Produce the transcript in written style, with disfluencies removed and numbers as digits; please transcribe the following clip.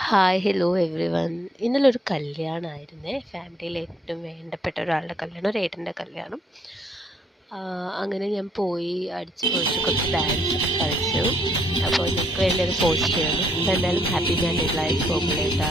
Hi hello every one. ഇന്നലൊരു കല്യാണമായിരുന്നേ, ഫാമിലിയിൽ ഏറ്റവും വേണ്ടപ്പെട്ട ഒരാളുടെ കല്യാണം, ഒരു ഏട്ടൻ്റെ കല്യാണം. അങ്ങനെ ഞാൻ പോയി അടിച്ച് പൊളിച്ച് കുറച്ച് ഡാൻസ് ഒക്കെ കളിച്ചു. അപ്പോൾ ഞങ്ങൾക്ക് വേണ്ടി അത് പോസ്റ്റ് ചെയ്യണം. അപ്പോൾ എന്തായാലും ഹാപ്പി മാരീഡ് ലൈഫ്, പോപ്പുലേറ്റ.